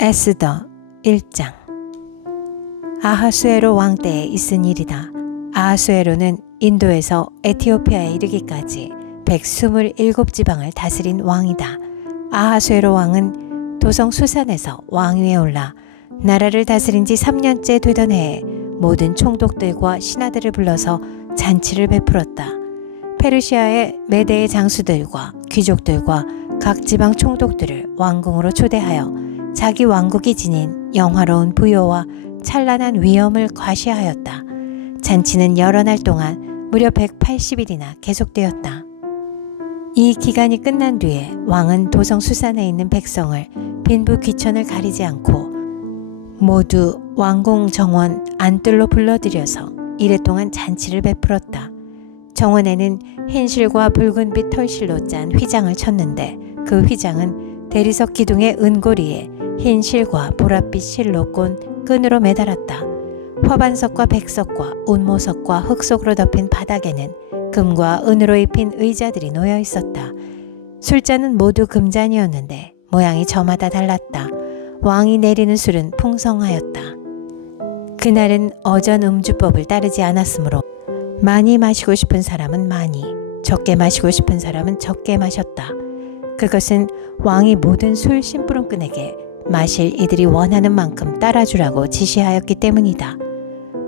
에스더 1장. 아하수에로 왕 때에 있은 일이다. 아하수에로는 인도에서 에티오피아에 이르기까지 127지방을 다스린 왕이다. 아하수에로 왕은 도성 수산에서 왕위에 올라 나라를 다스린 지 3년째 되던 해에 모든 총독들과 신하들을 불러서 잔치를 베풀었다. 페르시아의 메대의 장수들과 귀족들과 각 지방 총독들을 왕궁으로 초대하여 자기 왕국이 지닌 영화로운 부요와 찬란한 위엄을 과시하였다. 잔치는 여러 날 동안 무려 180일이나 계속되었다. 이 기간이 끝난 뒤에 왕은 도성 수산에 있는 백성을 빈부 귀천을 가리지 않고 모두 왕궁 정원 안뜰로 불러들여서 이랫동안 잔치를 베풀었다. 정원에는 흰실과 붉은빛 털실로 짠 휘장을 쳤는데 그 휘장은 대리석 기둥의 은고리에 흰 실과 보랏빛 실로 꼰 끈으로 매달았다. 화반석과 백석과 운모석과 흙속으로 덮인 바닥에는 금과 은으로 입힌 의자들이 놓여 있었다. 술잔은 모두 금잔이었는데 모양이 저마다 달랐다. 왕이 내리는 술은 풍성하였다. 그날은 어전 음주법을 따르지 않았으므로 많이 마시고 싶은 사람은 많이, 적게 마시고 싶은 사람은 적게 마셨다. 그것은 왕이 모든 술 심부름꾼에게 마실 이들이 원하는 만큼 따라주라고 지시하였기 때문이다.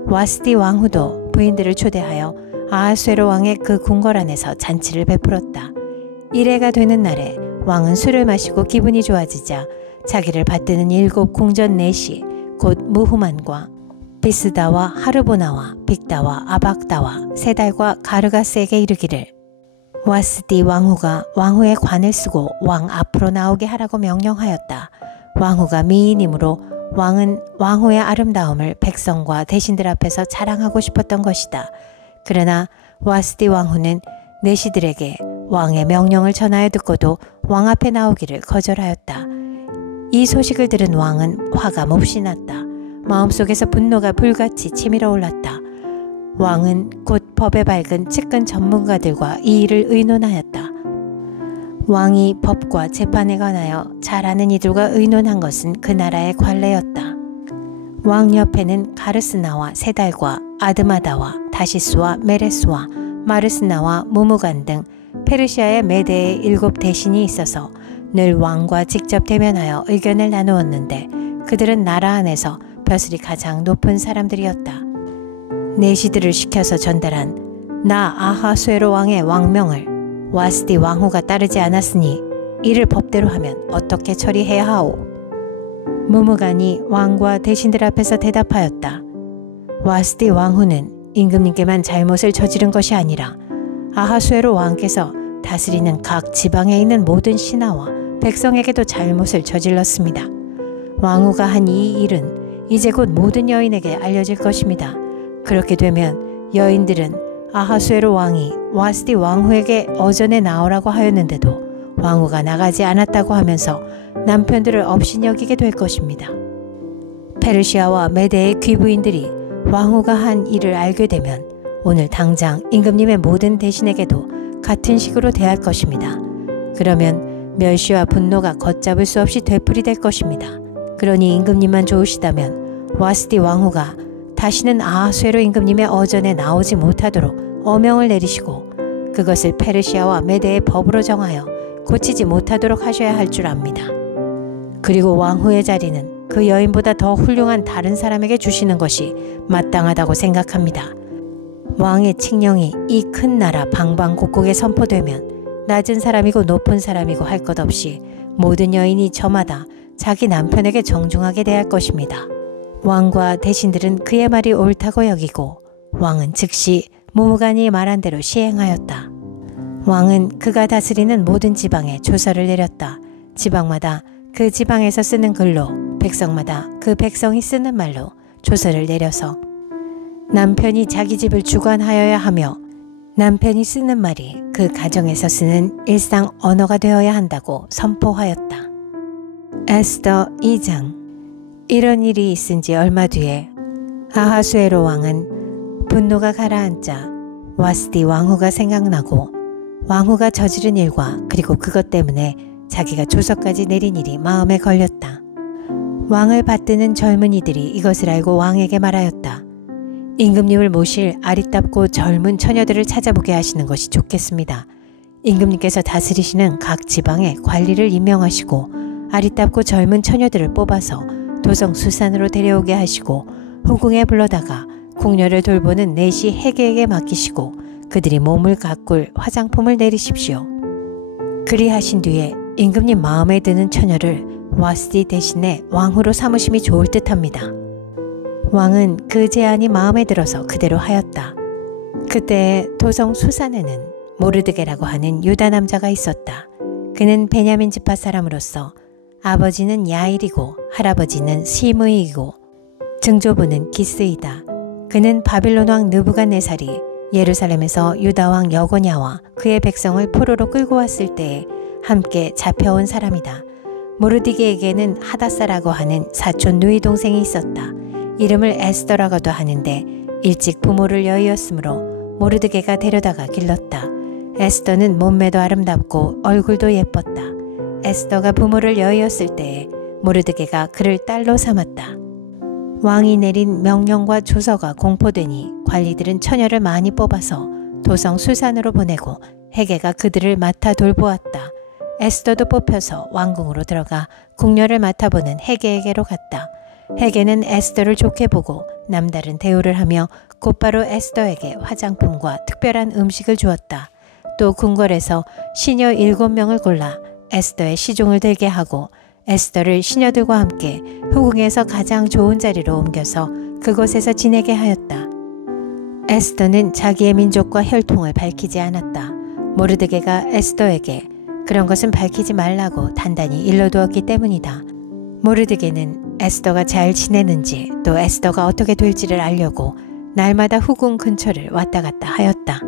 와스디 왕후도 부인들을 초대하여 아하수에로 왕의 그 궁궐 안에서 잔치를 베풀었다. 이래가 되는 날에 왕은 술을 마시고 기분이 좋아지자 자기를 받드는 7 궁전 내시 곧 무후만과 비스다와 하르보나와 빅다와 아박다와 세달과 가르가스에게 이르기를 와스디 왕후가 왕후의 관을 쓰고 왕 앞으로 나오게 하라고 명령하였다. 왕후가 미인이므로 왕은 왕후의 아름다움을 백성과 대신들 앞에서 자랑하고 싶었던 것이다. 그러나 와스디 왕후는 내시들에게 왕의 명령을 전하여 듣고도 왕 앞에 나오기를 거절하였다. 이 소식을 들은 왕은 화가 몹시 났다. 마음속에서 분노가 불같이 치밀어 올랐다. 왕은 곧 법에 밝은 측근 전문가들과 이 일을 의논하였다. 왕이 법과 재판에 관하여 잘 아는 이들과 의논한 것은 그 나라의 관례였다. 왕 옆에는 가르스나와 세달과 아드마다와 다시스와 메레스와 마르스나와 무무간 등 페르시아의 메대의 7 대신이 있어서 늘 왕과 직접 대면하여 의견을 나누었는데 그들은 나라 안에서 벼슬이 가장 높은 사람들이었다. 내시들을 시켜서 전달한 나 아하수에로 왕의 왕명을 와스디 왕후가 따르지 않았으니 이를 법대로 하면 어떻게 처리해야 하오? 무무간이 왕과 대신들 앞에서 대답하였다. 와스디 왕후는 임금님께만 잘못을 저지른 것이 아니라 아하수에로 왕께서 다스리는 각 지방에 있는 모든 신하와 백성에게도 잘못을 저질렀습니다. 왕후가 한 이 일은 이제 곧 모든 여인에게 알려질 것입니다. 그렇게 되면 여인들은 아하수에로 왕이 와스디 왕후에게 어전에 나오라고 하였는데도 왕후가 나가지 않았다고 하면서 남편들을 업신여기게 될 것입니다. 페르시아와 메대의 귀부인들이 왕후가 한 일을 알게 되면 오늘 당장 임금님의 모든 대신에게도 같은 식으로 대할 것입니다. 그러면 멸시와 분노가 걷잡을 수 없이 되풀이될 것입니다. 그러니 임금님만 좋으시다면 와스디 왕후가 다시는 아하수에로 임금님의 어전에 나오지 못하도록 어명을 내리시고 그것을 페르시아와 메대의 법으로 정하여 고치지 못하도록 하셔야 할 줄 압니다. 그리고 왕후의 자리는 그 여인보다 더 훌륭한 다른 사람에게 주시는 것이 마땅하다고 생각합니다. 왕의 칙령이 이 큰 나라 방방곡곡에 선포되면 낮은 사람이고 높은 사람이고 할 것 없이 모든 여인이 저마다 자기 남편에게 정중하게 대할 것입니다. 왕과 대신들은 그의 말이 옳다고 여기고 왕은 즉시 무무간이 말한 대로 시행하였다. 왕은 그가 다스리는 모든 지방에 조서를 내렸다. 지방마다 그 지방에서 쓰는 글로 백성마다 그 백성이 쓰는 말로 조서를 내려서 남편이 자기 집을 주관하여야 하며 남편이 쓰는 말이 그 가정에서 쓰는 일상 언어가 되어야 한다고 선포하였다. 에스더 2장. 이런 일이 있은 지 얼마 뒤에 아하수에로 왕은 분노가 가라앉자 와스디 왕후가 생각나고 왕후가 저지른 일과 그리고 그것 때문에 자기가 조서까지 내린 일이 마음에 걸렸다. 왕을 받드는 젊은이들이 이것을 알고 왕에게 말하였다. 임금님을 모실 아리답고 젊은 처녀들을 찾아보게 하시는 것이 좋겠습니다. 임금님께서 다스리시는 각 지방에 관리를 임명하시고 아리답고 젊은 처녀들을 뽑아서 도성 수산으로 데려오게 하시고 후궁에 불러다가 궁녀를 돌보는 내시 해계에게 맡기시고 그들이 몸을 가꿀 화장품을 내리십시오. 그리하신 뒤에 임금님 마음에 드는 처녀를 와스디 대신에 왕후로 삼으심이 좋을 듯합니다. 왕은 그 제안이 마음에 들어서 그대로 하였다. 그때 도성 수산에는 모르드게라고 하는 유다 남자가 있었다. 그는 베냐민 지파 사람으로서 아버지는 야일이고 할아버지는 시므이이고 증조부는 기스이다. 그는 바빌론 왕 느부갓네살이 예루살렘에서 유다 왕 여고냐와 그의 백성을 포로로 끌고 왔을 때에 함께 잡혀온 사람이다. 모르드게에게는 하다사라고 하는 사촌 누이 동생이 있었다. 이름을 에스더라고도 하는데 일찍 부모를 여의었으므로 모르드게가 데려다가 길렀다. 에스더는 몸매도 아름답고 얼굴도 예뻤다. 에스더가 부모를 여의었을 때에 모르드게가 그를 딸로 삼았다. 왕이 내린 명령과 조서가 공포되니 관리들은 처녀를 많이 뽑아서 도성 수산으로 보내고 해계가 그들을 맡아 돌보았다. 에스더도 뽑혀서 왕궁으로 들어가 궁녀를 맡아보는 해계에게로 갔다. 해계는 에스더를 좋게 보고 남다른 대우를 하며 곧바로 에스더에게 화장품과 특별한 음식을 주었다. 또 궁궐에서 시녀 7명을 골라 에스더의 시종을 들게 하고 에스더를 시녀들과 함께 후궁에서 가장 좋은 자리로 옮겨서 그곳에서 지내게 하였다. 에스더는 자기의 민족과 혈통을 밝히지 않았다. 모르드게가 에스더에게 그런 것은 밝히지 말라고 단단히 일러두었기 때문이다. 모르드게는 에스더가 잘 지내는지 또 에스더가 어떻게 될지를 알려고 날마다 후궁 근처를 왔다 갔다 하였다.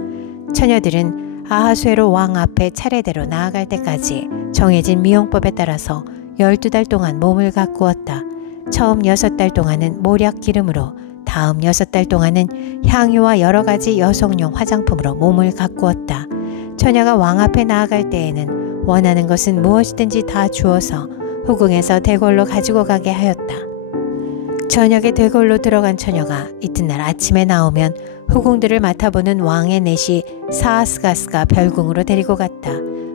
처녀들은 아하수에로 왕 앞에 차례대로 나아갈 때까지 정해진 미용법에 따라서 12달 동안 몸을 가꾸었다. 처음 6달 동안은 모략 기름으로, 다음 6달 동안은 향유와 여러 가지 여성용 화장품으로 몸을 가꾸었다. 처녀가 왕 앞에 나아갈 때에는 원하는 것은 무엇이든지 다 주어서 후궁에서 대궐로 가지고 가게 하였다. 저녁에 대궐로 들어간 처녀가 이튿날 아침에 나오면 후궁들을 맡아보는 왕의 내시 사아스가스가 별궁으로 데리고 갔다.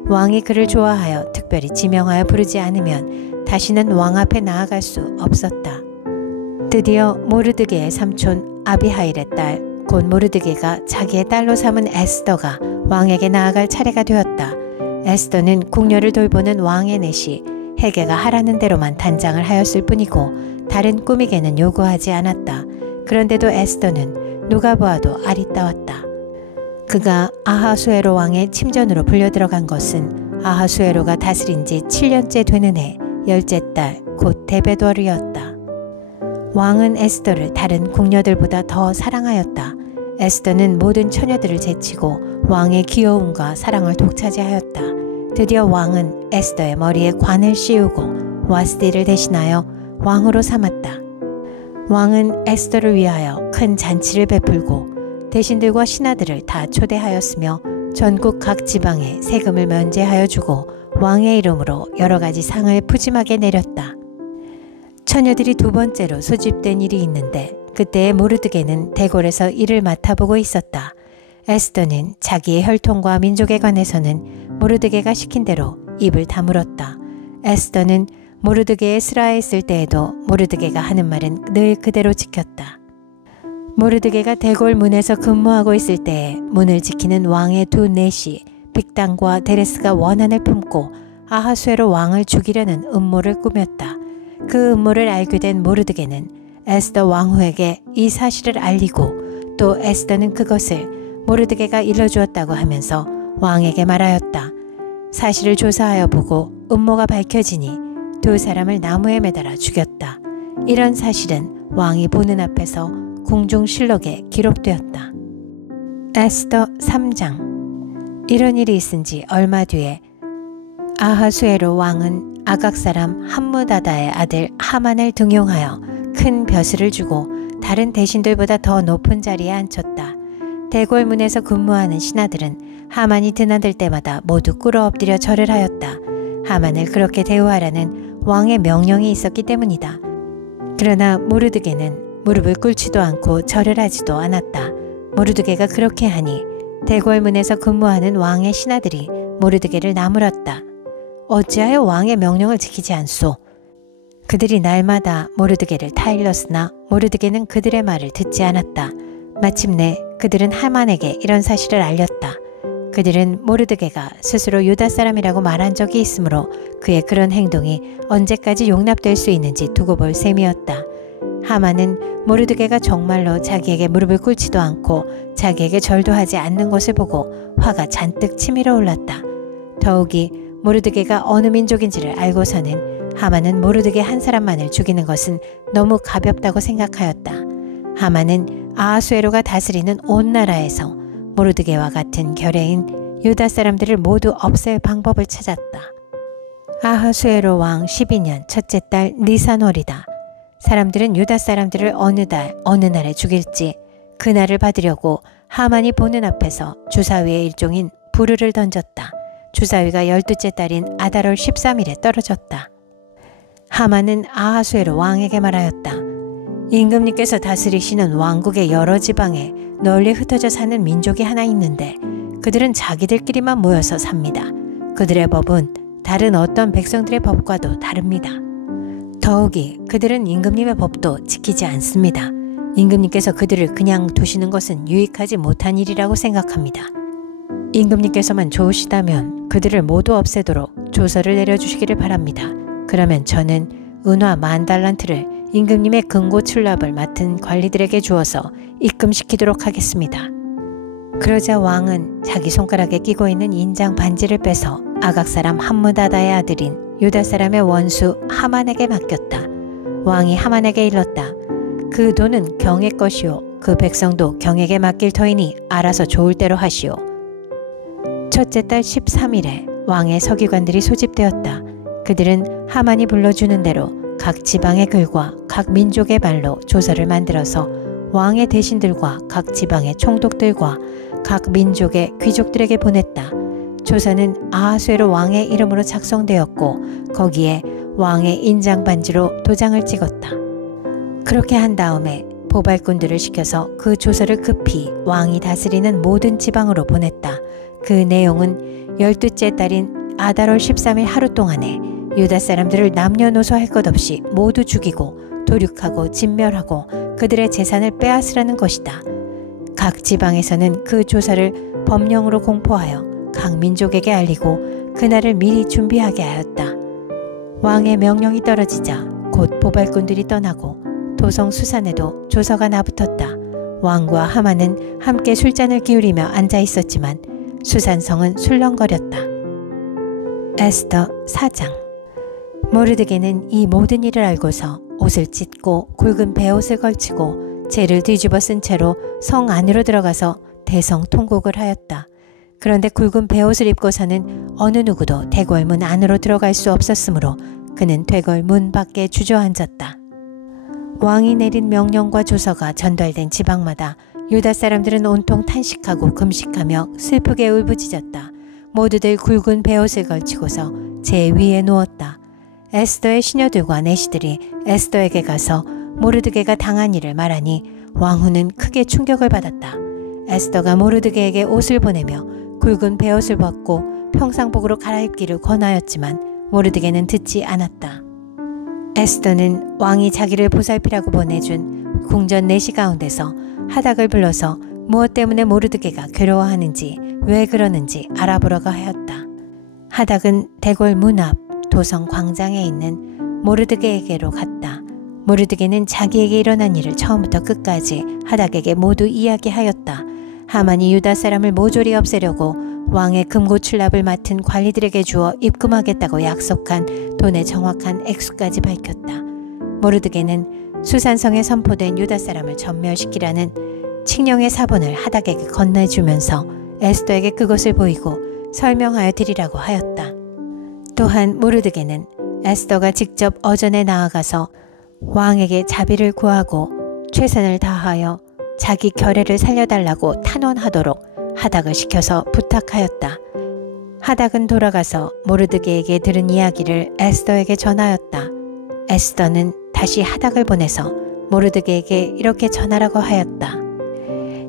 왕이 그를 좋아하여 특별히 지명하여 부르지 않으면 다시는 왕 앞에 나아갈 수 없었다. 드디어 모르드게의 삼촌 아비하일의 딸 곧 모르드게가 자기의 딸로 삼은 에스더가 왕에게 나아갈 차례가 되었다. 에스더는 궁녀를 돌보는 왕의 내시 해계가 하라는 대로만 단장을 하였을 뿐이고 다른 꾸미개는 요구하지 않았다. 그런데도 에스더는 누가 보아도 아리따웠다. 그가 아하수에로 왕의 침전으로 불려들어간 것은 아하수에로가 다스린 지 7년째 되는 해 10째 달 곧 데베돌이었다. 왕은 에스더를 다른 궁녀들보다 더 사랑하였다. 에스더는 모든 처녀들을 제치고 왕의 귀여움과 사랑을 독차지하였다. 드디어 왕은 에스더의 머리에 관을 씌우고 와스디를 대신하여 왕으로 삼았다. 왕은 에스더를 위하여 큰 잔치를 베풀고 대신들과 신하들을 다 초대하였으며 전국 각 지방에 세금을 면제하여 주고 왕의 이름으로 여러 가지 상을 푸짐하게 내렸다. 처녀들이 두 번째로 소집된 일이 있는데 그때의 모르드게는 대궐에서 일을 맡아보고 있었다. 에스더는 자기의 혈통과 민족에 관해서는 모르드게가 시킨 대로 입을 다물었다. 에스더는 모르드게의 스라에 있을 때에도 모르드게가 하는 말은 늘 그대로 지켰다. 모르드게가 대궐 문에서 근무하고 있을 때에 문을 지키는 왕의 두 내시 빅단과 데레스가 원한을 품고 아하수에로 왕을 죽이려는 음모를 꾸몄다. 그 음모를 알게 된 모르드게는 에스더 왕후에게 이 사실을 알리고 또 에스더는 그것을 모르드게가 일러주었다고 하면서 왕에게 말하였다. 사실을 조사하여 보고 음모가 밝혀지니 두 사람을 나무에 매달아 죽였다. 이런 사실은 왕이 보는 앞에서 궁중실록에 기록되었다. 에스더 3장. 이런 일이 있은 지 얼마 뒤에 아하수에로 왕은 아각 사람 함무다다의 아들 하만을 등용하여 큰 벼슬을 주고 다른 대신들보다 더 높은 자리에 앉혔다. 대궐 문에서 근무하는 신하들은 하만이 드나들 때마다 모두 꿇어 엎드려 절을 하였다. 하만을 그렇게 대우하라는 왕의 명령이 있었기 때문이다. 그러나 모르드게는 무릎을 꿇지도 않고 절을 하지도 않았다. 모르드게가 그렇게 하니 대궐문에서 근무하는 왕의 신하들이 모르드게를 나무랐다. 어찌하여 왕의 명령을 지키지 않소? 그들이 날마다 모르드게를 타일렀으나 모르드게는 그들의 말을 듣지 않았다. 마침내 그들은 하만에게 이런 사실을 알렸다. 그들은 모르드게가 스스로 유다 사람이라고 말한 적이 있으므로 그의 그런 행동이 언제까지 용납될 수 있는지 두고 볼 셈이었다. 하만은 모르드게가 정말로 자기에게 무릎을 꿇지도 않고 자기에게 절도 하지 않는 것을 보고 화가 잔뜩 치밀어 올랐다. 더욱이 모르드게가 어느 민족인지를 알고서는 하만은 모르드게 한 사람만을 죽이는 것은 너무 가볍다고 생각하였다. 하만은 아하수에로가 다스리는 온 나라에서 모르드게와 같은 결례인 유다 사람들을 모두 없앨 방법을 찾았다. 아하수에로 왕 12년 첫째 달 니산월이다. 사람들은 유다 사람들을 어느 달 어느 날에 죽일지 그 날을 받으려고 하만이 보는 앞에서 주사위의 일종인 부르를 던졌다. 주사위가 12째 달인 아달월 13일에 떨어졌다. 하만은 아하수에로 왕에게 말하였다. 임금님께서 다스리시는 왕국의 여러 지방에 널리 흩어져 사는 민족이 하나 있는데 그들은 자기들끼리만 모여서 삽니다. 그들의 법은 다른 어떤 백성들의 법과도 다릅니다. 더욱이 그들은 임금님의 법도 지키지 않습니다. 임금님께서 그들을 그냥 두시는 것은 유익하지 못한 일이라고 생각합니다. 임금님께서만 좋으시다면 그들을 모두 없애도록 조서를 내려주시기를 바랍니다. 그러면 저는 은화 10,000달란트를 임금님의 금고 출납을 맡은 관리들에게 주어서 입금시키도록 하겠습니다. 그러자 왕은 자기 손가락에 끼고 있는 인장 반지를 빼서 아각사람 함므다다의 아들인 유다 사람의 원수 하만에게 맡겼다. 왕이 하만에게 일렀다. 그 돈은 경의 것이요 그 백성도 경에게 맡길 터이니 알아서 좋을 대로 하시오. 첫째 달 13일에 왕의 서기관들이 소집되었다. 그들은 하만이 불러주는 대로 각 지방의 글과 각 민족의 말로 조서를 만들어서 왕의 대신들과 각 지방의 총독들과 각 민족의 귀족들에게 보냈다. 조서는 아하수에로 왕의 이름으로 작성되었고 거기에 왕의 인장 반지로 도장을 찍었다. 그렇게 한 다음에 보발꾼들을 시켜서 그 조서를 급히 왕이 다스리는 모든 지방으로 보냈다. 그 내용은 12째 달인 아달월 13일 하루 동안에 유다 사람들을 남녀노소 할 것 없이 모두 죽이고 도륙하고 진멸하고 그들의 재산을 빼앗으라는 것이다. 각 지방에서는 그 조서를 법령으로 공포하여 각 민족에게 알리고 그날을 미리 준비하게 하였다. 왕의 명령이 떨어지자 곧 보발꾼들이 떠나고 도성 수산에도 조서가 나붙었다. 왕과 하만은 함께 술잔을 기울이며 앉아 있었지만 수산성은 술렁거렸다. 에스더 4장. 모르드게는 이 모든 일을 알고서 옷을 찢고 굵은 베옷을 걸치고 재를 뒤집어 쓴 채로 성 안으로 들어가서 대성통곡을 하였다. 그런데 굵은 베옷을 입고서는 어느 누구도 대궐문 안으로 들어갈 수 없었으므로 그는 대궐문 밖에 주저앉았다. 왕이 내린 명령과 조서가 전달된 지방마다 유다 사람들은 온통 탄식하고 금식하며 슬프게 울부짖었다. 모두들 굵은 베옷을 걸치고서 제 위에 누웠다. 에스더의 시녀들과 내시들이 에스더에게 가서 모르드게가 당한 일을 말하니 왕후는 크게 충격을 받았다. 에스더가 모르드게에게 옷을 보내며 굵은 베옷을 벗고 평상복으로 갈아입기를 권하였지만 모르드게는 듣지 않았다. 에스더는 왕이 자기를 보살피라고 보내준 궁전 내시 가운데서 하닥을 불러서 무엇 때문에 모르드게가 괴로워하는지 왜 그러는지 알아보려고 하였다. 하닥은 대궐 문 앞 도성 광장에 있는 모르드게에게로 갔다. 모르드게는 자기에게 일어난 일을 처음부터 끝까지 하닥에게 모두 이야기하였다. 하만이 유다 사람을 모조리 없애려고 왕의 금고 출납을 맡은 관리들에게 주어 입금하겠다고 약속한 돈의 정확한 액수까지 밝혔다. 모르드게는 수산성에 선포된 유다 사람을 전멸시키라는 칙령의 사본을 하닥에게 건네주면서 에스더에게 그것을 보이고 설명하여 드리라고 하였다. 또한 모르드게는 에스더가 직접 어전에 나아가서 왕에게 자비를 구하고 최선을 다하여 자기 결례를 살려달라고 탄원하도록 하닥을 시켜서 부탁하였다. 하닥은 돌아가서 모르드게에게 들은 이야기를 에스더에게 전하였다. 에스더는 다시 하닥을 보내서 모르드게에게 이렇게 전하라고 하였다.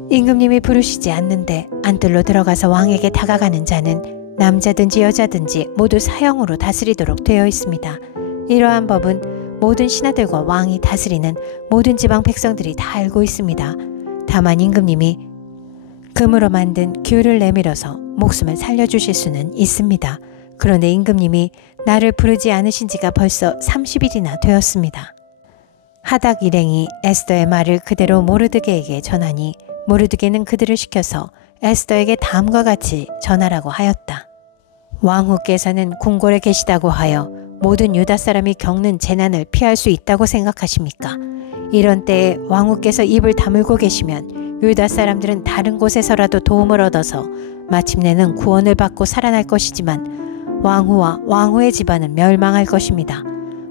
임금님이 부르시지 않는데 안뜰로 들어가서 왕에게 다가가는 자는 남자든지 여자든지 모두 사형으로 다스리도록 되어 있습니다. 이러한 법은 모든 신하들과 왕이 다스리는 모든 지방 백성들이 다 알고 있습니다. 다만 임금님이 금으로 만든 귤을 내밀어서 목숨을 살려주실 수는 있습니다. 그런데 임금님이 나를 부르지 않으신 지가 벌써 30일이나 되었습니다. 하닥 일행이 에스더의 말을 그대로 모르드게에게 전하니 모르드게는 그들을 시켜서 에스더에게 다음과 같이 전하라고 하였다. 왕후께서는 궁궐에 계시다고 하여 모든 유다 사람이 겪는 재난을 피할 수 있다고 생각하십니까? 이런 때에 왕후께서 입을 다물고 계시면 유다 사람들은 다른 곳에서라도 도움을 얻어서 마침내는 구원을 받고 살아날 것이지만 왕후와 왕후의 집안은 멸망할 것입니다.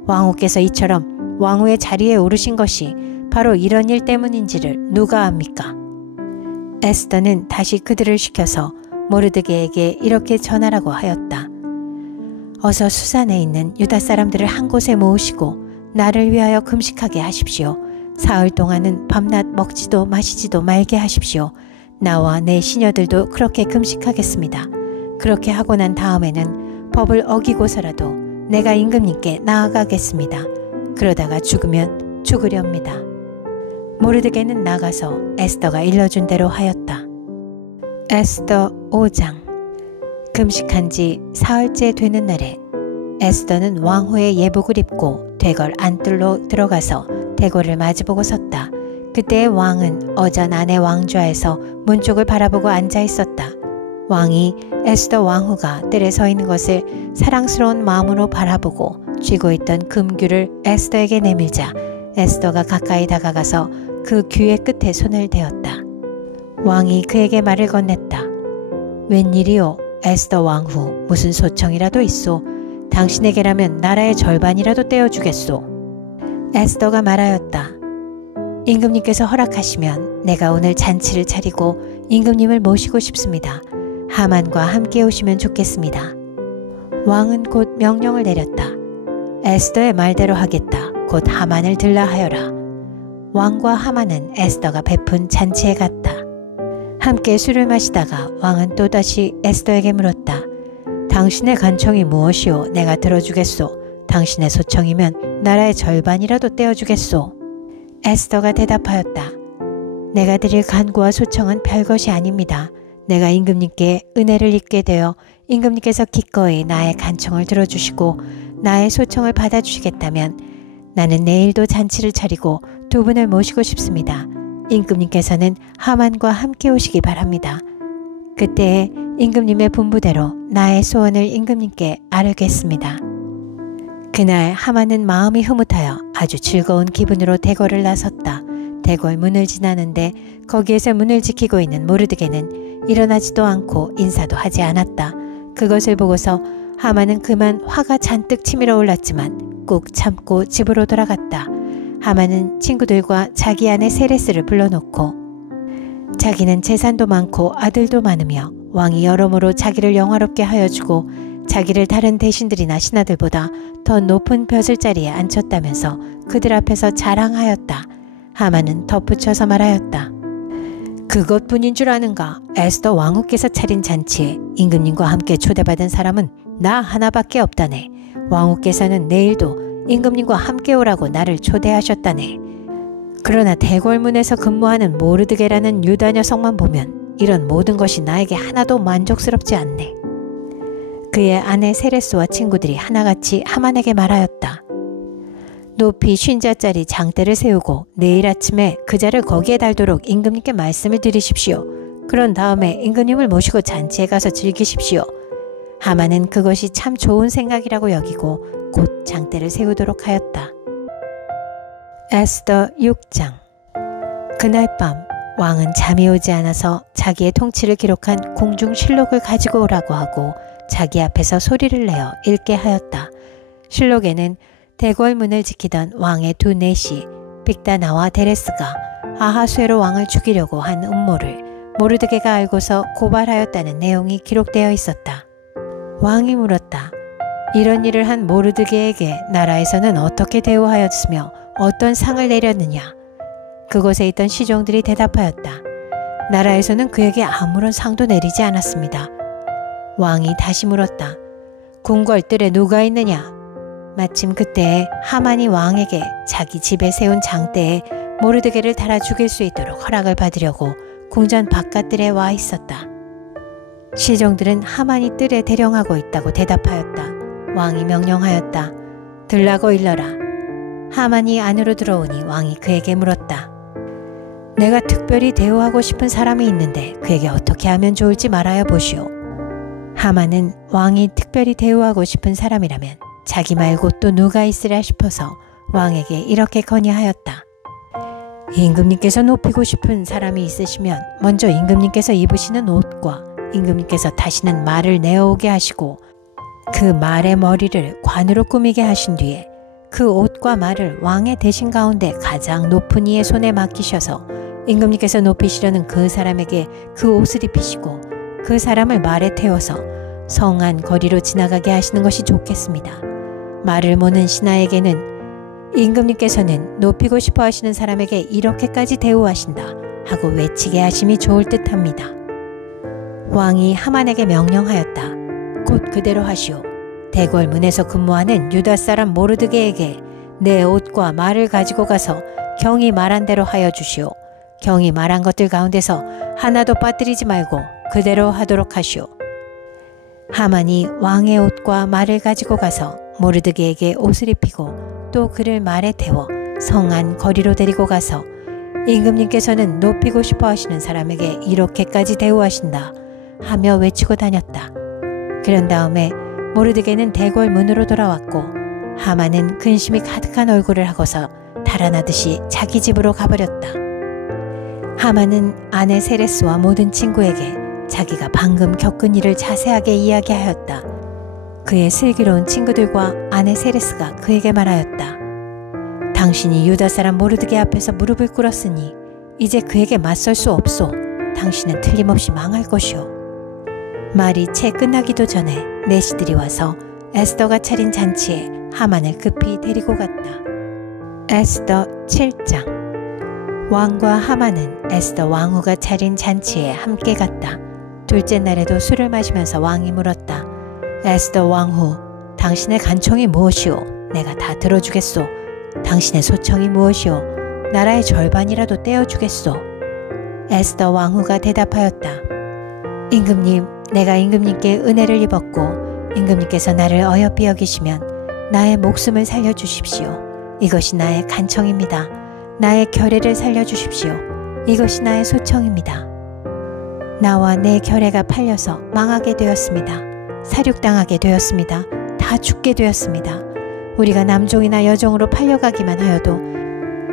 왕후께서 이처럼 왕후의 자리에 오르신 것이 바로 이런 일 때문인지를 누가 압니까? 에스더는 다시 그들을 시켜서 모르드게에게 이렇게 전하라고 하였다. 어서 수산에 있는 유다 사람들을 한 곳에 모으시고 나를 위하여 금식하게 하십시오. 사흘 동안은 밤낮 먹지도 마시지도 말게 하십시오. 나와 내 시녀들도 그렇게 금식하겠습니다. 그렇게 하고 난 다음에는 법을 어기고서라도 내가 임금님께 나아가겠습니다. 그러다가 죽으면 죽으렵니다. 모르드게는 나가서 에스더가 일러준 대로 하였다. 에스더 5장. 금식한 지 사흘째 되는 날에 에스더는 왕후의 예복을 입고 대궐 안뜰로 들어가서 대궐을 마주보고 섰다. 그때 왕은 어전 안의 왕좌에서 문 쪽을 바라보고 앉아 있었다. 왕이 에스더 왕후가 뜰에 서 있는 것을 사랑스러운 마음으로 바라보고 쥐고 있던 금규를 에스더에게 내밀자 에스더가 가까이 다가가서 그 규의 끝에 손을 대었다. 왕이 그에게 말을 건넸다. 웬일이오 에스더 왕후, 무슨 소청이라도 있소? 당신에게라면 나라의 절반이라도 떼어주겠소. 에스더가 말하였다. 임금님께서 허락하시면 내가 오늘 잔치를 차리고 임금님을 모시고 싶습니다. 하만과 함께 오시면 좋겠습니다. 왕은 곧 명령을 내렸다. 에스더의 말대로 하겠다. 곧 하만을 들라 하여라. 왕과 하만은 에스더가 베푼 잔치에 갔다. 함께 술을 마시다가 왕은 또다시 에스더에게 물었다. 당신의 간청이 무엇이오? 내가 들어주겠소. 당신의 소청이면 나라의 절반이라도 떼어주겠소. 에스더가 대답하였다. 내가 드릴 간구와 소청은 별것이 아닙니다. 내가 임금님께 은혜를 입게 되어 임금님께서 기꺼이 나의 간청을 들어주시고 나의 소청을 받아주시겠다면 나는 내일도 잔치를 차리고 두 분을 모시고 싶습니다. 임금님께서는 하만과 함께 오시기 바랍니다. 그때에 임금님의 분부대로 나의 소원을 임금님께 아뢰겠습니다. 그날 하만은 마음이 흐뭇하여 아주 즐거운 기분으로 대궐을 나섰다. 대궐 문을 지나는데 거기에서 문을 지키고 있는 모르드게는 일어나지도 않고 인사도 하지 않았다. 그것을 보고서 하만은 그만 화가 잔뜩 치밀어 올랐지만 꾹 참고 집으로 돌아갔다. 하만은 친구들과 자기 아내 세레스를 불러놓고 자기는 재산도 많고 아들도 많으며 왕이 여러모로 자기를 영화롭게 하여 주고 자기를 다른 대신들이나 신하들보다 더 높은 벼슬자리에 앉혔다면서 그들 앞에서 자랑하였다. 하만은 덧붙여서 말하였다. 그것뿐인 줄 아는가? 에스더 왕후께서 차린 잔치에 임금님과 함께 초대받은 사람은 나 하나밖에 없다네. 왕후께서는 내일도 임금님과 함께 오라고 나를 초대하셨다네. 그러나 대궐문에서 근무하는 모르드게라는 유다 녀석만 보면 이런 모든 것이 나에게 하나도 만족스럽지 않네. 그의 아내 세레스와 친구들이 하나같이 하만에게 말하였다. 높이 50자짜리 장대를 세우고 내일 아침에 그 자를 거기에 달도록 임금님께 말씀을 드리십시오. 그런 다음에 임금님을 모시고 잔치에 가서 즐기십시오. 하만은 그것이 참 좋은 생각이라고 여기고 곧 장대를 세우도록 하였다. 에스더 6장. 그날 밤 왕은 잠이 오지 않아서 자기의 통치를 기록한 공중실록을 가지고 오라고 하고 자기 앞에서 소리를 내어 읽게 하였다. 실록에는 대궐문을 지키던 왕의 두 내시 빅다나와 데레스가 아하수에로 왕을 죽이려고 한 음모를 모르드게가 알고서 고발하였다는 내용이 기록되어 있었다. 왕이 물었다. 이런 일을 한 모르드게에게 나라에서는 어떻게 대우하였으며 어떤 상을 내렸느냐? 그곳에 있던 시종들이 대답하였다. 나라에서는 그에게 아무런 상도 내리지 않았습니다. 왕이 다시 물었다. 궁궐뜰에 누가 있느냐? 마침 그때에 하만이 왕에게 자기 집에 세운 장대에 모르드게를 달아 죽일 수 있도록 허락을 받으려고 궁전 바깥뜰에 와 있었다. 시종들은 하만이 뜰에 대령하고 있다고 대답하였다. 왕이 명령하였다. 들라고 일러라. 하만이 안으로 들어오니 왕이 그에게 물었다. 내가 특별히 대우하고 싶은 사람이 있는데 그에게 어떻게 하면 좋을지 말하여 보시오. 하만은 왕이 특별히 대우하고 싶은 사람이라면 자기 말고 또 누가 있으랴 싶어서 왕에게 이렇게 건의하였다. 임금님께서 높이고 싶은 사람이 있으시면 먼저 임금님께서 입으시는 옷과 임금님께서 타시는 말을 내어오게 하시고 그 말의 머리를 관으로 꾸미게 하신 뒤에 그 옷과 말을 왕의 대신 가운데 가장 높은 이의 손에 맡기셔서 임금님께서 높이시려는 그 사람에게 그 옷을 입히시고 그 사람을 말에 태워서 성 안 거리로 지나가게 하시는 것이 좋겠습니다. 말을 모는 신하에게는 임금님께서는 높이고 싶어 하시는 사람에게 이렇게까지 대우하신다 하고 외치게 하심이 좋을 듯합니다. 왕이 하만에게 명령하였다. 곧 그대로 하시오. 대궐문에서 근무하는 유다 사람 모르드게에게 내 옷과 말을 가지고 가서 경이 말한 대로 하여 주시오. 경이 말한 것들 가운데서 하나도 빠뜨리지 말고 그대로 하도록 하시오. 하만이 왕의 옷과 말을 가지고 가서 모르드게에게 옷을 입히고 또 그를 말에 태워 성 안 거리로 데리고 가서 임금님께서는 높이고 싶어 하시는 사람에게 이렇게까지 대우하신다 하며 외치고 다녔다. 그런 다음에 모르드게는 대궐 문으로 돌아왔고 하만은 근심이 가득한 얼굴을 하고서 달아나듯이 자기 집으로 가버렸다. 하만은 아내 세레스와 모든 친구에게 자기가 방금 겪은 일을 자세하게 이야기하였다. 그의 슬기로운 친구들과 아내 세레스가 그에게 말하였다. 당신이 유다 사람 모르드게 앞에서 무릎을 꿇었으니 이제 그에게 맞설 수 없소. 당신은 틀림없이 망할 것이오. 말이 채 끝나기도 전에 내시들이 와서 에스더가 차린 잔치에 하만을 급히 데리고 갔다. 에스더 7장. 왕과 하만은 에스더 왕후가 차린 잔치에 함께 갔다. 둘째 날에도 술을 마시면서 왕이 물었다. 에스더 왕후, 당신의 간청이 무엇이오? 내가 다 들어주겠소. 당신의 소청이 무엇이오? 나라의 절반이라도 떼어주겠소. 에스더 왕후가 대답하였다. 임금님, 내가 임금님께 은혜를 입었고 임금님께서 나를 어여삐 여기시면 나의 목숨을 살려주십시오. 이것이 나의 간청입니다. 나의 결례를 살려주십시오. 이것이 나의 소청입니다. 나와 내 결례가 팔려서 망하게 되었습니다. 사륙당하게 되었습니다. 다 죽게 되었습니다. 우리가 남종이나 여종으로 팔려가기만 하여도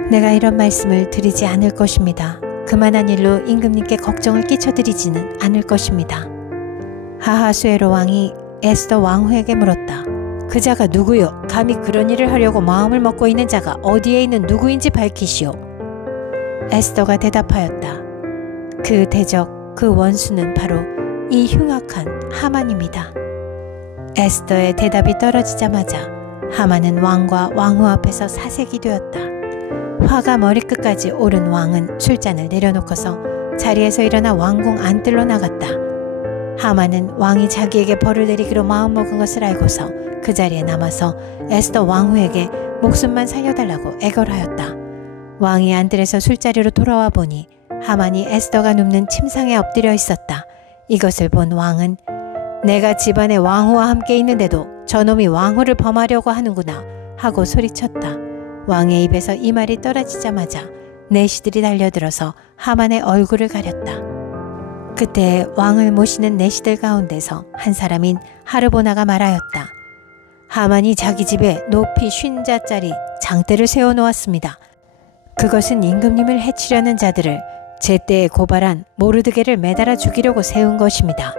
내가 이런 말씀을 드리지 않을 것입니다. 그만한 일로 임금님께 걱정을 끼쳐드리지는 않을 것입니다. 아하수에로 왕이 에스더 왕후에게 물었다. 그 자가 누구요? 감히 그런 일을 하려고 마음을 먹고 있는 자가 어디에 있는 누구인지 밝히시오. 에스더가 대답하였다. 그 대적, 그 원수는 바로 이 흉악한 하만입니다. 에스더의 대답이 떨어지자마자 하만은 왕과 왕후 앞에서 사색이 되었다. 화가 머리끝까지 오른 왕은 술잔을 내려놓고서 자리에서 일어나 왕궁 안뜰로 나갔다. 하만은 왕이 자기에게 벌을 내리기로 마음먹은 것을 알고서 그 자리에 남아서 에스더 왕후에게 목숨만 살려달라고 애걸하였다. 왕이 안뜰에서 술자리로 돌아와 보니 하만이 에스더가 눕는 침상에 엎드려 있었다. 이것을 본 왕은 내가 집안에 왕후와 함께 있는데도 저놈이 왕후를 범하려고 하는구나 하고 소리쳤다. 왕의 입에서 이 말이 떨어지자마자 내시들이 달려들어서 하만의 얼굴을 가렸다. 그때 왕을 모시는 내시들 가운데서 한 사람인 하르보나가 말하였다. 하만이 자기 집에 높이 50자짜리 장대를 세워놓았습니다. 그것은 임금님을 해치려는 자들을 제때에 고발한 모르드게를 매달아 죽이려고 세운 것입니다.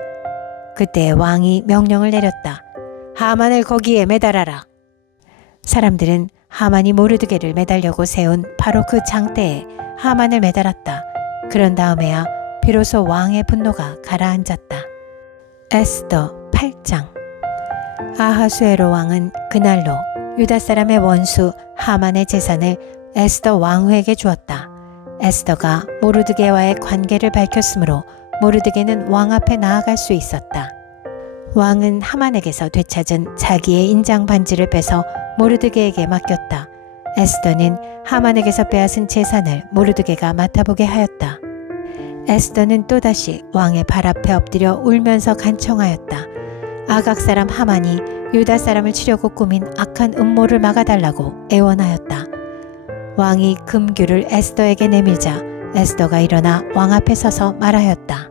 그때 왕이 명령을 내렸다. 하만을 거기에 매달아라. 사람들은 하만이 모르드게를 매달려고 세운 바로 그 장대에 하만을 매달았다. 그런 다음에야 비로소 왕의 분노가 가라앉았다. 에스더 8장. 아하수에로 왕은 그날로 유다 사람의 원수 하만의 재산을 에스더 왕후에게 주었다. 에스더가 모르드게와의 관계를 밝혔으므로 모르드게는 왕 앞에 나아갈 수 있었다. 왕은 하만에게서 되찾은 자기의 인장 반지를 빼서 모르드게에게 맡겼다. 에스더는 하만에게서 빼앗은 재산을 모르드게가 맡아보게 하였다. 에스더는 또다시 왕의 발 앞에 엎드려 울면서 간청하였다. 아각 사람 하만이 유다 사람을 치려고 꾸민 악한 음모를 막아달라고 애원하였다. 왕이 금규를 에스더에게 내밀자 에스더가 일어나 왕 앞에 서서 말하였다.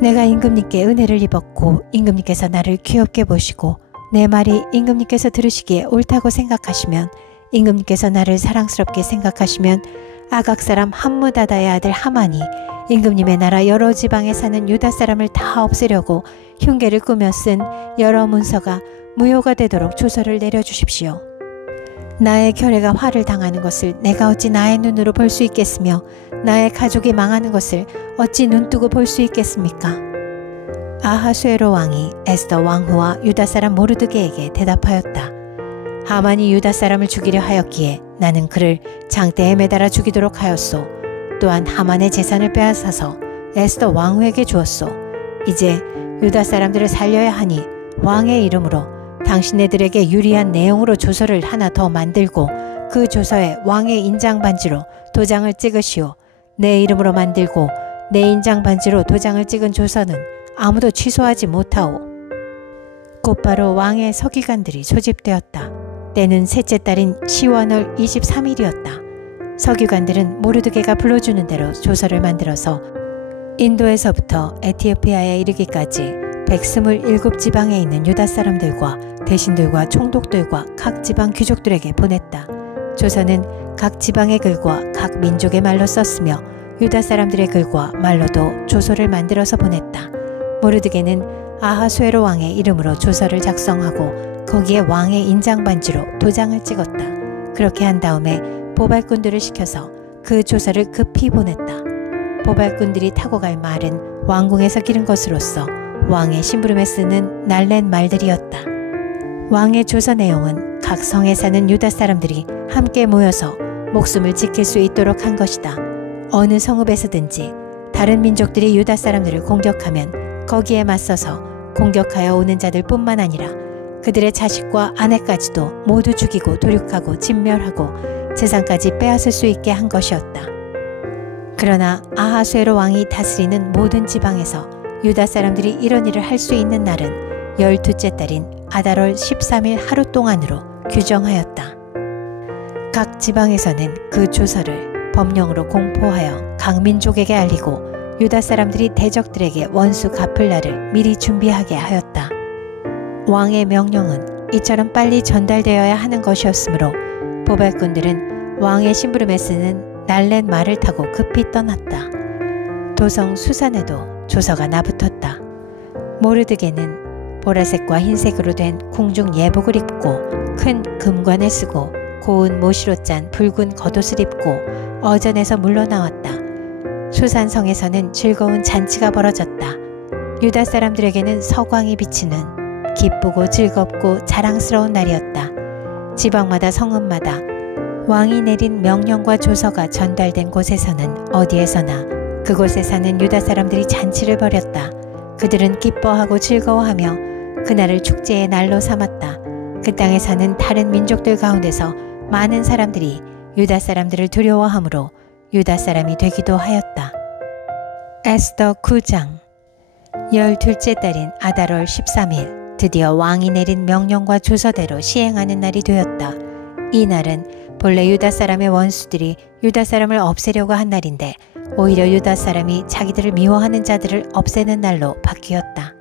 내가 임금님께 은혜를 입었고 임금님께서 나를 귀엽게 보시고 내 말이 임금님께서 들으시기에 옳다고 생각하시면 임금님께서 나를 사랑스럽게 생각하시면 아각 사람 함무다다의 아들 하만이 임금님의 나라 여러 지방에 사는 유다 사람을 다 없애려고 흉계를 꾸며 쓴 여러 문서가 무효가 되도록 조서를 내려주십시오. 나의 결례가 화를 당하는 것을 내가 어찌 나의 눈으로 볼 수 있겠으며 나의 가족이 망하는 것을 어찌 눈뜨고 볼 수 있겠습니까? 아하수에로 왕이 에스더 왕후와 유다 사람 모르드게에게 대답하였다. 하만이 유다 사람을 죽이려 하였기에 나는 그를 장대에 매달아 죽이도록 하였소. 또한 하만의 재산을 빼앗아서 에스더 왕후에게 주었소. 이제 유다 사람들을 살려야 하니 왕의 이름으로 당신네들에게 유리한 내용으로 조서를 하나 더 만들고 그 조서에 왕의 인장 반지로 도장을 찍으시오. 내 이름으로 만들고 내 인장 반지로 도장을 찍은 조서는 아무도 취소하지 못하오. 곧바로 왕의 서기관들이 소집되었다. 때는 셋째 달인 시원월 23일이었다. 서기관들은 모르드게가 불러주는 대로 조서를 만들어서 인도에서부터 에티오피아에 이르기까지 127지방에 있는 유다 사람들과 대신들과 총독들과 각 지방 귀족들에게 보냈다. 조서는 각 지방의 글과 각 민족의 말로 썼으며 유다 사람들의 글과 말로도 조서를 만들어서 보냈다. 모르드게는 아하수에로 왕의 이름으로 조서를 작성하고 거기에 왕의 인장 반지로 도장을 찍었다. 그렇게 한 다음에 보발꾼들을 시켜서 그 조서를 급히 보냈다. 보발꾼들이 타고 갈 말은 왕궁에서 기른 것으로서 왕의 심부름에 쓰는 날랜 말들이었다. 왕의 조서 내용은 각 성에 사는 유다 사람들이 함께 모여서 목숨을 지킬 수 있도록 한 것이다. 어느 성읍에서든지 다른 민족들이 유다 사람들을 공격하면 거기에 맞서서 공격하여 오는 자들 뿐만 아니라 그들의 자식과 아내까지도 모두 죽이고 도륙하고 진멸하고 재산까지 빼앗을 수 있게 한 것이었다. 그러나 아하수에로 왕이 다스리는 모든 지방에서 유다 사람들이 이런 일을 할 수 있는 날은 12째 달인 아달월 13일 하루 동안으로 규정하였다. 각 지방에서는 그 조서를 법령으로 공포하여 각 민족에게 알리고 유다 사람들이 대적들에게 원수 갚을 날을 미리 준비하게 하였다. 왕의 명령은 이처럼 빨리 전달되어야 하는 것이었으므로 보발꾼들은 왕의 심부름에 쓰는 날랜 말을 타고 급히 떠났다. 도성 수산에도 조서가 나붙었다. 모르드게는 보라색과 흰색으로 된 궁중 예복을 입고 큰 금관을 쓰고 고운 모시로 짠 붉은 겉옷을 입고 어전에서 물러나왔다. 수산성에서는 즐거운 잔치가 벌어졌다. 유다 사람들에게는 서광이 비치는 기쁘고 즐겁고 자랑스러운 날이었다. 지방마다 성읍마다 왕이 내린 명령과 조서가 전달된 곳에서는 어디에서나 그곳에 사는 유다 사람들이 잔치를 벌였다. 그들은 기뻐하고 즐거워하며 그날을 축제의 날로 삼았다. 그 땅에 사는 다른 민족들 가운데서 많은 사람들이 유다 사람들을 두려워하므로 유다 사람이 되기도 하였다. 에스더 9장 12째 달인 아달월 13일 드디어 왕이 내린 명령과 조서대로 시행하는 날이 되었다. 이 날은 본래 유다 사람의 원수들이 유다 사람을 없애려고 한 날인데 오히려 유다 사람이 자기들을 미워하는 자들을 없애는 날로 바뀌었다.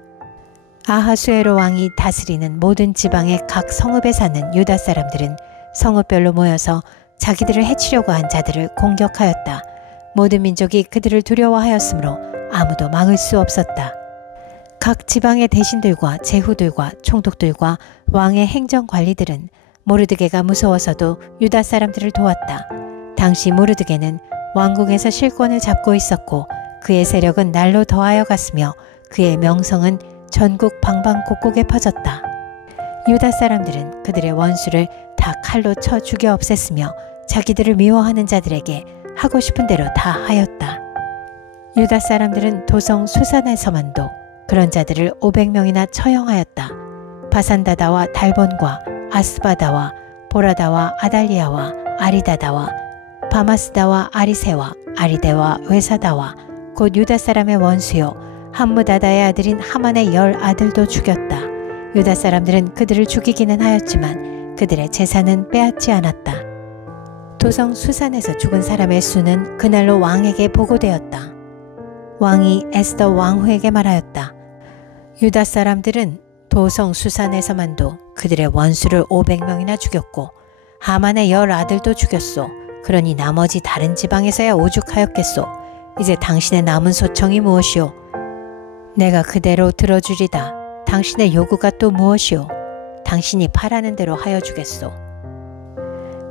아하수에로 왕이 다스리는 모든 지방의 각 성읍에 사는 유다 사람들은 성읍별로 모여서 자기들을 해치려고 한 자들을 공격하였다. 모든 민족이 그들을 두려워하였으므로 아무도 막을 수 없었다. 각 지방의 대신들과 제후들과 총독들과 왕의 행정관리들은 모르드게가 무서워서도 유다 사람들을 도왔다. 당시 모르드게는 왕궁에서 실권을 잡고 있었고 그의 세력은 날로 더하여 갔으며 그의 명성은 전국 방방곡곡에 퍼졌다. 유다 사람들은 그들의 원수를 다 칼로 쳐 죽여 없앴으며 자기들을 미워하는 자들에게 하고 싶은 대로 다 하였다. 유다 사람들은 도성 수산에서만도 그런 자들을 500명이나 처형하였다. 바산다다와 달본과 아스바다와 보라다와 아달리아와 아리다다와 바마스다와 아리세와 아리데와 외사다와 곧 유다 사람의 원수요 함무다다의 아들인 하만의 10 아들도 죽였다. 유다 사람들은 그들을 죽이기는 하였지만 그들의 재산은 빼앗지 않았다. 도성 수산에서 죽은 사람의 수는 그날로 왕에게 보고되었다. 왕이 에스더 왕후에게 말하였다. 유다 사람들은 도성 수산에서만도 그들의 원수를 500명이나 죽였고 하만의 10 아들도 죽였소. 그러니 나머지 다른 지방에서야 오죽하였겠소. 이제 당신의 남은 소청이 무엇이오? 내가 그대로 들어주리다. 당신의 요구가 또 무엇이오? 당신이 바라는 대로 하여 주겠소.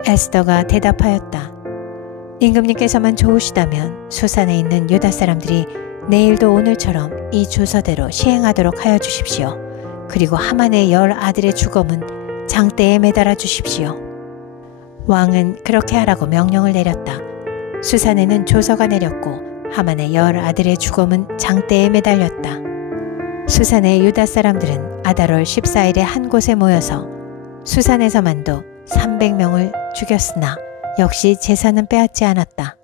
에스더가 대답하였다. 임금님께서만 좋으시다면 수산에 있는 유다 사람들이 내일도 오늘처럼 이 주서대로 시행하도록 하여 주십시오. 그리고 하만의 10 아들의 죽음은 장대에 매달아 주십시오. 왕은 그렇게 하라고 명령을 내렸다. 수산에는 조서가 내렸고 하만의 10 아들의 죽음은 장대에 매달렸다. 수산의 유다 사람들은 아달월 14일에 한 곳에 모여서 수산에서만도 300명을 죽였으나 역시 재산은 빼앗지 않았다.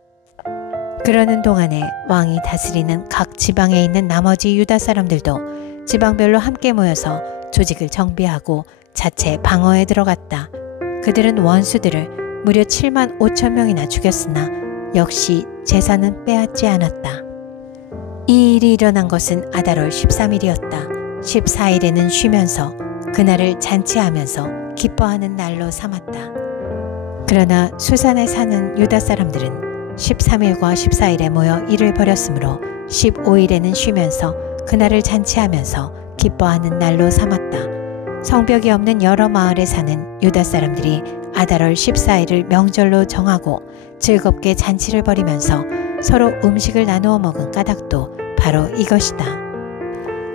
그러는 동안에 왕이 다스리는 각 지방에 있는 나머지 유다 사람들도 지방별로 함께 모여서 조직을 정비하고 자체 방어에 들어갔다. 그들은 원수들을 무려 7만 5천 명이나 죽였으나 역시 재산은 빼앗지 않았다. 이 일이 일어난 것은 아달월 13일이었다. 14일에는 쉬면서 그날을 잔치하면서 기뻐하는 날로 삼았다. 그러나 수산에 사는 유다 사람들은 13일과 14일에 모여 일을 벌였으므로 15일에는 쉬면서 그날을 잔치하면서 기뻐하는 날로 삼았다. 성벽이 없는 여러 마을에 사는 유다 사람들이 아달월 14일을 명절로 정하고 즐겁게 잔치를 벌이면서 서로 음식을 나누어 먹은 까닭도 바로 이것이다.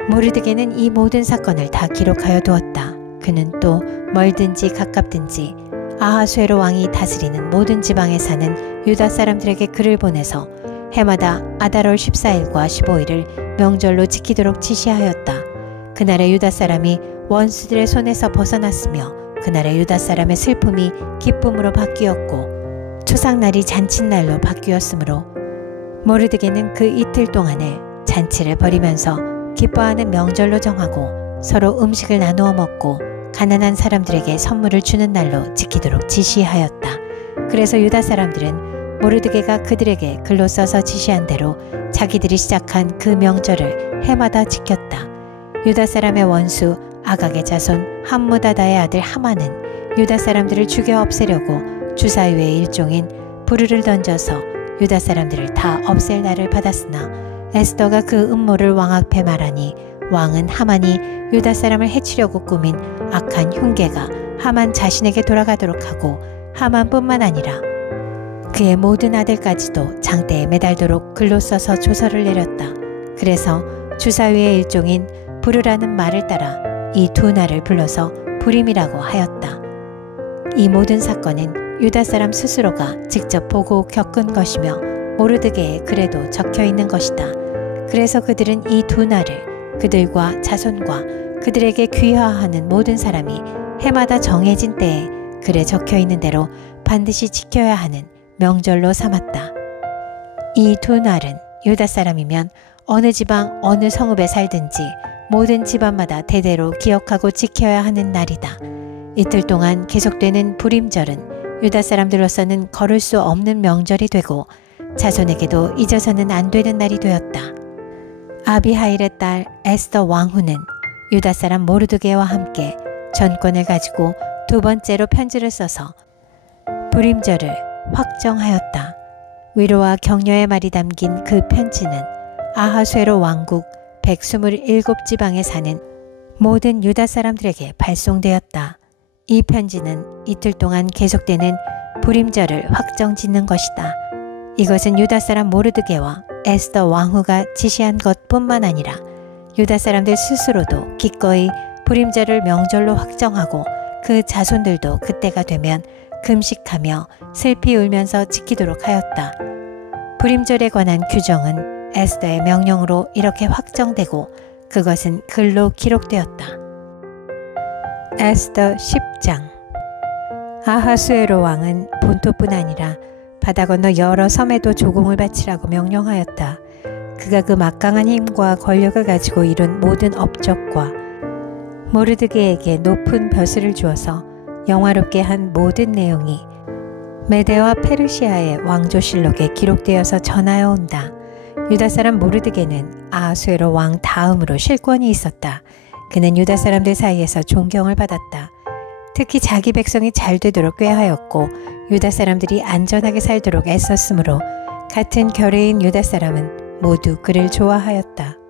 모르드게는 이 모든 사건을 다 기록하여 두었다. 그는 또 멀든지 가깝든지 아하수에로 왕이 다스리는 모든 지방에 사는 유다 사람들에게 글을 보내서 해마다 아달월 14일과 15일을 명절로 지키도록 지시하였다. 그날의 유다 사람이 원수들의 손에서 벗어났으며 그날의 유다 사람의 슬픔이 기쁨으로 바뀌었고 초상날이 잔칫날로 바뀌었으므로 모르드게는 그 이틀 동안에 잔치를 벌이면서 기뻐하는 명절로 정하고 서로 음식을 나누어 먹고 가난한 사람들에게 선물을 주는 날로 지키도록 지시하였다. 그래서 유다 사람들은 모르드게가 그들에게 글로 써서 지시한 대로 자기들이 시작한 그 명절을 해마다 지켰다. 유다 사람의 원수 아각의 자손 함무다다의 아들 하만은 유다 사람들을 죽여 없애려고 주사위의 일종인 부르를 던져서 유다 사람들을 다 없앨 날을 받았으나 에스더가 그 음모를 왕 앞에 말하니 왕은 하만이 유다 사람을 해치려고 꾸민 악한 흉계가 하만 자신에게 돌아가도록 하고 하만뿐만 아니라 그의 모든 아들까지도 장대에 매달도록 글로 써서 조서를 내렸다. 그래서 주사위의 일종인 부르라는 말을 따라 이 두 날을 불러서 부림이라고 하였다. 이 모든 사건은 유다 사람 스스로가 직접 보고 겪은 것이며 모르드게의 글에도 적혀 있는 것이다. 그래서 그들은 이 두 날을 그들과 자손과 그들에게 귀화하는 모든 사람이 해마다 정해진 때에 글에 적혀 있는 대로 반드시 지켜야 하는 명절로 삼았다. 이 두 날은 유다 사람이면 어느 지방 어느 성읍에 살든지 모든 집안마다 대대로 기억하고 지켜야 하는 날이다. 이틀 동안 계속되는 부림절은 유다 사람들로서는 걸을 수 없는 명절이 되고 자손에게도 잊어서는 안 되는 날이 되었다. 아비하일의 딸 에스더 왕후는 유다 사람 모르드게와 함께 전권을 가지고 두 번째로 편지를 써서 부림절을 확정하였다. 위로와 격려의 말이 담긴 그 편지는 아하수에로 왕국 127지방에 사는 모든 유다 사람들에게 발송되었다. 이 편지는 이틀 동안 계속되는 부림절을 확정짓는 것이다. 이것은 유다 사람 모르드게와 에스더 왕후가 지시한 것뿐만 아니라 유다 사람들 스스로도 기꺼이 불임절을 명절로 확정하고 그 자손들도 그때가 되면 금식하며 슬피 울면서 지키도록 하였다. 불임절에 관한 규정은 에스더의 명령으로 이렇게 확정되고 그것은 글로 기록되었다. 에스더 10장. 아하수에로 왕은 본토뿐 아니라 바다 건너 여러 섬에도 조공을 바치라고 명령하였다. 그가 그 막강한 힘과 권력을 가지고 이룬 모든 업적과 모르드게에게 높은 벼슬을 주어서 영화롭게 한 모든 내용이 메데와 페르시아의 왕조실록에 기록되어서 전하여 온다. 유다 사람 모르드게는 아하수에로 왕 다음으로 실권이 있었다. 그는 유다 사람들 사이에서 존경을 받았다. 특히 자기 백성이 잘 되도록 꾀하였고 유다 사람들이 안전하게 살도록 애썼으므로 같은 결의인 유다 사람은 모두 그를 좋아하였다.